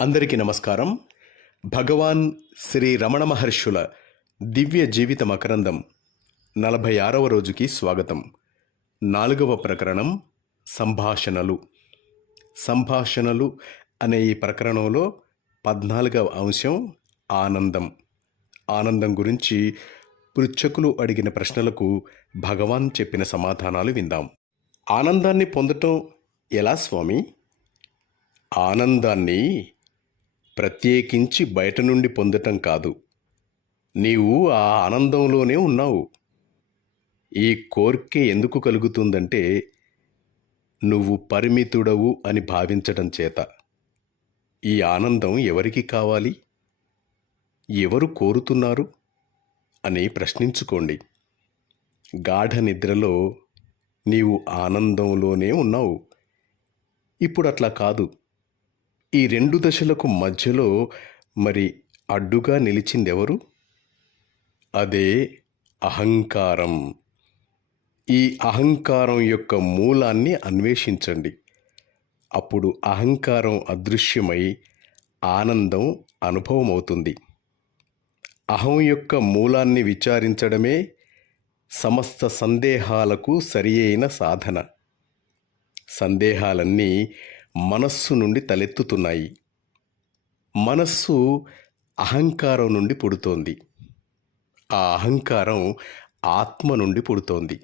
అందరికీ నమస్కారం. భగవాన్ శ్రీ రమణ మహర్షుల దివ్య జీవిత మకరందం నలభై ఆరవ రోజుకి స్వాగతం. నాలుగవ ప్రకరణం సంభాషణలు. సంభాషణలు అనే ఈ ప్రకరణంలో పద్నాలుగవ అంశం ఆనందం. ఆనందం గురించి పృచ్ఛకులు అడిగిన ప్రశ్నలకు భగవాన్ చెప్పిన సమాధానాలు విందాం. ఆనందాన్ని పొందటం ఎలా స్వామి? ఆనందాన్ని ప్రత్యేకించి బయట నుండి పొందటం కాదు. నీవు ఆ ఆనందంలోనే ఉన్నావు. ఈ కోర్కె ఎందుకు కలుగుతుందంటే నువ్వు పరిమితుడవు అని భావించటం చేత. ఈ ఆనందం ఎవరికి కావాలి? ఎవరు కోరుతున్నారు? అని ప్రశ్నించుకోండి. గాఢ నిద్రలో నీవు ఆనందంలోనే ఉన్నావు. ఇప్పుడు అట్లా కాదు. ఈ రెండు దశలకు మధ్యలో మరి అడ్డుగా నిలిచిందెవరు? అదే అహంకారం. ఈ అహంకారం యొక్క మూలాన్ని అన్వేషించండి. అప్పుడు అహంకారం అదృశ్యమై ఆనందం అనుభవం అవుతుంది అహం యొక్క మూలాన్ని విచారించడమే సమస్త సందేహాలకు సరి అయిన సాధన. సందేహాలన్నీ మనస్సు నుండి తలెత్తుతున్నాయి. మనస్సు అహంకారం నుండి పుడుతోంది. ఆ అహంకారం ఆత్మ నుండి పుడుతోంది.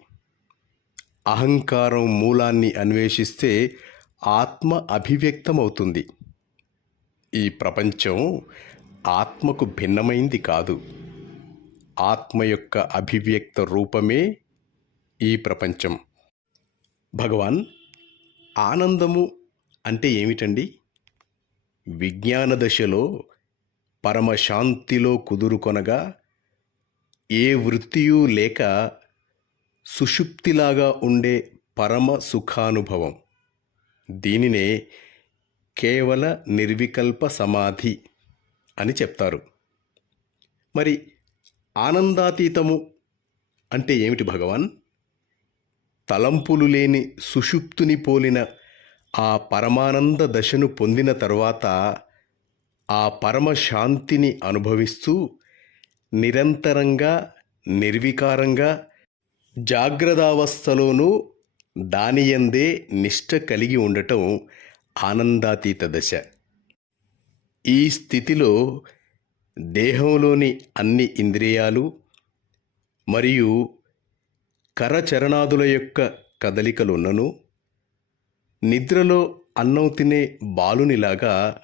అహంకారం మూలాన్ని అన్వేషిస్తే ఆత్మ అభివ్యక్తమవుతుంది. ఈ ప్రపంచం ఆత్మకు భిన్నమైంది కాదు. ఆత్మ యొక్క అభివ్యక్త రూపమే ఈ ప్రపంచం. భగవాన్ ఆనందము అంటే ఏమిటండి? విజ్ఞాన దశలో పరమశాంతిలో కుదురుకొనగా ఏ వృత్తియూ లేక సుషుప్తిలాగా ఉండే పరమ సుఖానుభవం. దీనినే కేవల నిర్వికల్ప సమాధి అని చెప్తారు. మరి ఆనందాతీతము అంటే ఏమిటి భగవాన్? తలంపులు లేని సుషుప్తుని పోలిన ఆ పరమానంద దశను పొందిన తర్వాత ఆ పరమశాంతిని అనుభవిస్తూ నిరంతరంగా నిర్వికారంగా జాగ్రత్తావస్థలోనూ దానియందే నిష్ట కలిగి ఉండటం ఆనందాతీత దశ. ఈ స్థితిలో దేహంలోని అన్ని ఇంద్రియాలు మరియు కరచరణాదుల యొక్క కదలికలున్నను నిద్రలో అన్నం తినే బాలునిలాగా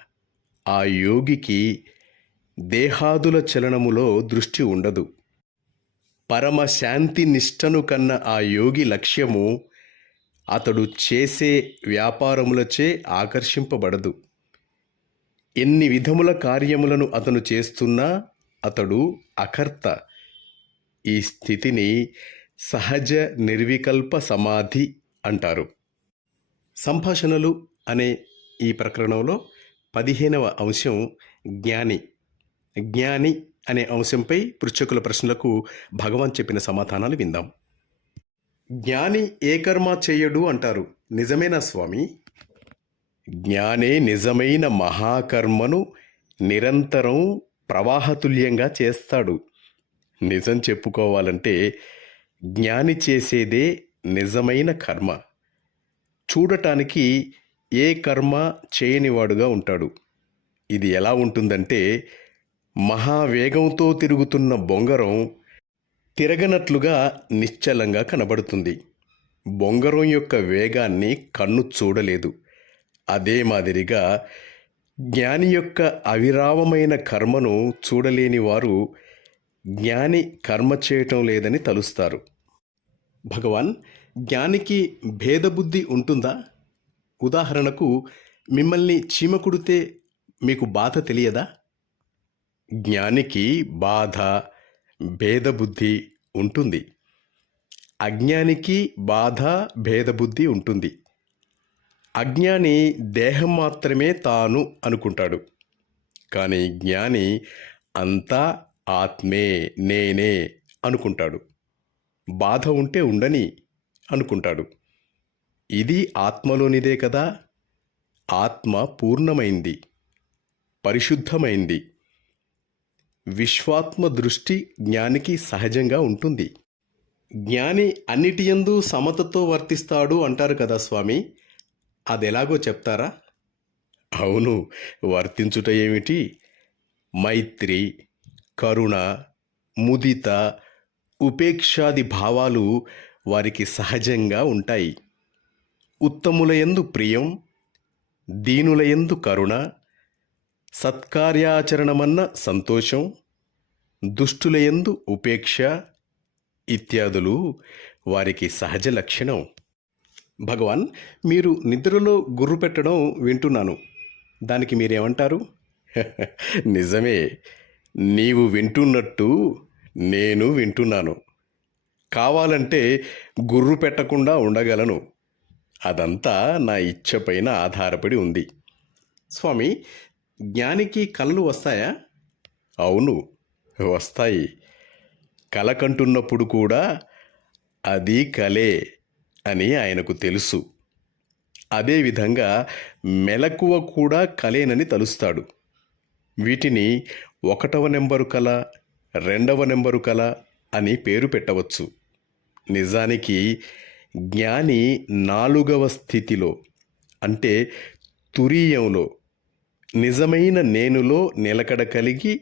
ఆ యోగికి దేహాదుల చలనములో దృష్టి ఉండదు. పరమ శాంతి నిష్టను కన్న ఆ యోగి లక్ష్యము అతడు చేసే వ్యాపారములచే ఆకర్షింపబడదు. ఎన్ని విధముల కార్యములను అతను చేస్తున్నా అతడు అకర్త. ఈ స్థితిని సహజ నిర్వికల్ప సమాధి అంటారు. సంభాషణలు అనే ఈ ప్రకరణంలో పదిహేనవ అంశం జ్ఞాని. జ్ఞాని అనే అంశంపై పృచ్ఛకుల ప్రశ్నలకు భగవాన్ చెప్పిన సమాధానాలు విందాం. జ్ఞాని ఏ కర్మ చేయడు అంటారు. నిజమేనా స్వామి? జ్ఞానే నిజమైన మహాకర్మను నిరంతరం ప్రవాహతుల్యంగా చేస్తాడు. నిజం చెప్పుకోవాలంటే జ్ఞాని చేసేదే నిజమైన కర్మ. చూడటానికి ఏ కర్మ చేయనివాడుగా ఉంటాడు. ఇది ఎలా ఉంటుందంటే మహావేగంతో తిరుగుతున్న బొంగరం తిరగనట్లుగా నిశ్చలంగా కనబడుతుంది. బొంగరం యొక్క వేగాన్ని కన్ను చూడలేదు. అదే మాదిరిగా జ్ఞాని యొక్క అవిరామమైన కర్మను చూడలేని వారు జ్ఞాని కర్మ చేయటం లేదని తలుస్తారు. భగవాన్ జ్ఞానికి భేదబుద్ధి ఉంటుందా? ఉదాహరణకు మిమ్మల్ని చీమ కుడితే మీకు బాధ తెలియదా? జ్ఞానికి బాధ భేదబుద్ధి ఉంటుంది. అజ్ఞానికి బాధ భేదబుద్ధి ఉంటుంది. అజ్ఞాని దేహం మాత్రమే తాను అనుకుంటాడు. కానీ జ్ఞాని అంతా ఆత్మే నేనే అనుకుంటాడు. బాధ ఉంటే ఉండని అనుకుంటాడు. ఇది ఆత్మలోనిదే కదా. ఆత్మ పూర్ణమైంది. పరిశుద్ధమైంది. విశ్వాత్మ దృష్టి జ్ఞానికి సహజంగా ఉంటుంది. జ్ఞాని అన్నిటియందు సమతతో వర్తిస్తాడు అంటారు కదా స్వామి. అదెలాగో చెప్తారా? అవును వర్తించుట ఏమిటి? మైత్రి కరుణ ముదిత ఉపేక్షాది భావాలు వారికి సహజంగా ఉంటాయి. ఉత్తములయందు ప్రియం దీనులయందు కరుణ సత్కార్యాచరణమన్న సంతోషం దుష్టులయందు ఉపేక్ష ఇత్యాదులు వారికి సహజ లక్షణం. భగవాన్ మీరు నిద్రలో గుర్రు పెట్టడం వింటున్నాను. దానికి మీరేమంటారు? నిజమే నీవు వింటున్నట్టు నేను వింటున్నాను. కావాలంటే గుర్రు పెట్టకుండా ఉండగలను. అదంతా నా ఇచ్చపైన ఆధారపడి ఉంది. స్వామి జ్ఞానికి కళలు వస్తాయా? అవును వస్తాయి. కల కంటున్నప్పుడు కూడా అది కలే అని ఆయనకు తెలుసు. అదేవిధంగా మెలకువ కూడా కలేనని తలుస్తాడు. వీటిని ఒకటవ నెంబరు కల రెండవ నెంబరు కల అని పేరు పెట్టవచ్చు. నిజానికి జ్ఞాని నాలుగవ స్థితిలో అంటే తురీయంలో నిజమైన నేనులో నిలకడ కలిగి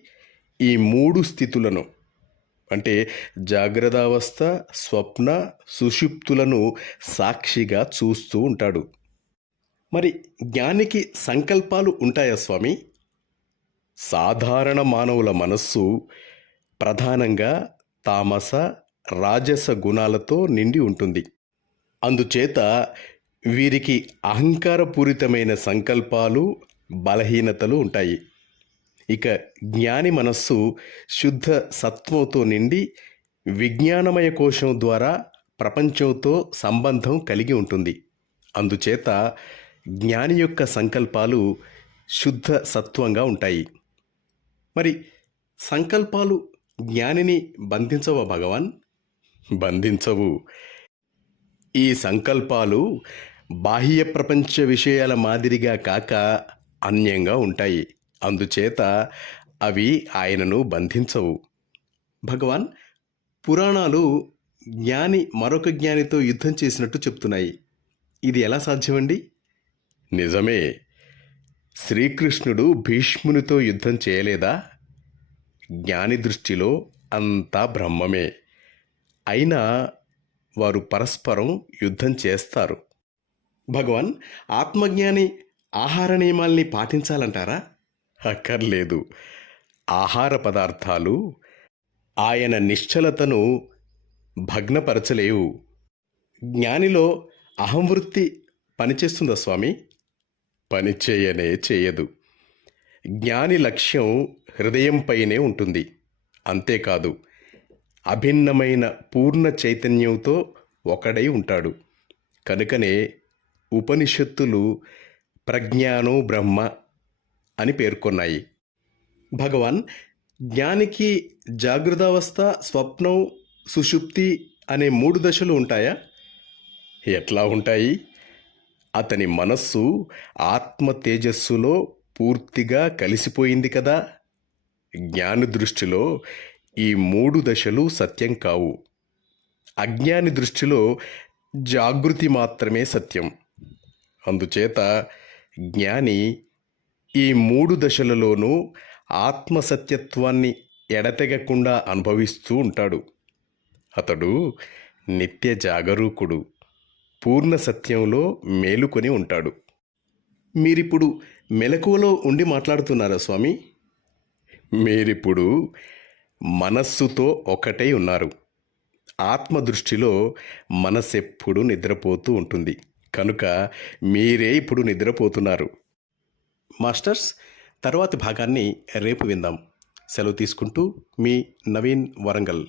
ఈ మూడు స్థితులను అంటే జాగ్రత్తావస్థ స్వప్న సుషుప్తులను సాక్షిగా చూస్తూ ఉంటాడు. మరి జ్ఞానికి సంకల్పాలు ఉంటాయా స్వామి? సాధారణ మానవుల మనస్సు ప్రధానంగా తామస రాజస గుణాలతో నిండి ఉంటుంది. అందుచేత వీరికి అహంకారపూరితమైన సంకల్పాలు బలహీనతలు ఉంటాయి. ఇక జ్ఞాని మనస్సు శుద్ధ సత్వంతో నిండి విజ్ఞానమయ కోశం ద్వారా ప్రపంచంతో సంబంధం కలిగి ఉంటుంది. అందుచేత జ్ఞాని యొక్క సంకల్పాలు శుద్ధ సత్వంగా ఉంటాయి. మరి సంకల్పాలు జ్ఞానిని బంధించవా భగవాన్? బంధించవు. ఈ సంకల్పాలు బాహ్య ప్రపంచ విషయాల మాదిరిగా కాక అన్యంగా ఉంటాయి. అందుచేత అవి ఆయనను బంధించవు. భగవాన్ పురాణాలు జ్ఞాని మరొక జ్ఞానితో యుద్ధం చేసినట్టు చెప్తున్నాయి. ఇది ఎలా సాధ్యమండి? నిజమే. శ్రీకృష్ణుడు భీష్మునితో యుద్ధం చేయలేదా? జ్ఞాని దృష్టిలో అంతా బ్రహ్మమే. అయినా వారు పరస్పరం యుద్ధం చేస్తారు. భగవాన్ ఆత్మజ్ఞాని ఆహార నియమాల్ని పాటించాలంటారా? అక్కర్లేదు. ఆహార పదార్థాలు ఆయన నిశ్చలతను భగ్నపరచలేవు. జ్ఞానిలో అహంవృత్తి పనిచేస్తుందా స్వామి? పనిచేయనే చేయదు. జ్ఞాని లక్ష్యం హృదయంపైనే ఉంటుంది. అంతేకాదు అభిన్నమైన పూర్ణ చైతన్యంతో ఒకడై ఉంటాడు. కనుకనే ఉపనిషత్తులు ప్రజ్ఞానో బ్రహ్మ అని పేర్కొన్నాయి. భగవాన్ జ్ఞానికి జాగృతావస్థ స్వప్నం సుషుప్తి అనే మూడు దశలు ఉంటాయా? ఎట్లా ఉంటాయి? అతని మనస్సు ఆత్మ తేజస్సులో పూర్తిగా కలిసిపోయింది కదా. జ్ఞాన దృష్టిలో ఈ మూడు దశలు సత్యం కావు. అజ్ఞాని దృష్టిలో జాగృతి మాత్రమే సత్యం. అందుచేత జ్ఞాని ఈ మూడు దశలలోనూ ఆత్మసత్యత్వాన్ని ఎడతెగకుండా అనుభవిస్తూ ఉంటాడు. అతడు నిత్య జాగరూకుడు. పూర్ణ సత్యంలో మేలుకొని ఉంటాడు. మీరిప్పుడు మెలకువలో ఉండి మాట్లాడుతున్నారా స్వామి? మీరిప్పుడు మనస్సుతో ఒకటై ఉన్నారు. ఆత్మ దృష్టిలో మనసెప్పుడు నిద్రపోతూ ఉంటుంది. కనుక మీరే ఇప్పుడు నిద్రపోతున్నారు. మాస్టర్స్ తర్వాతి భాగాన్ని రేపు విందాం. సెలవు తీసుకుంటూ మీ నవీన్ వరంగల్.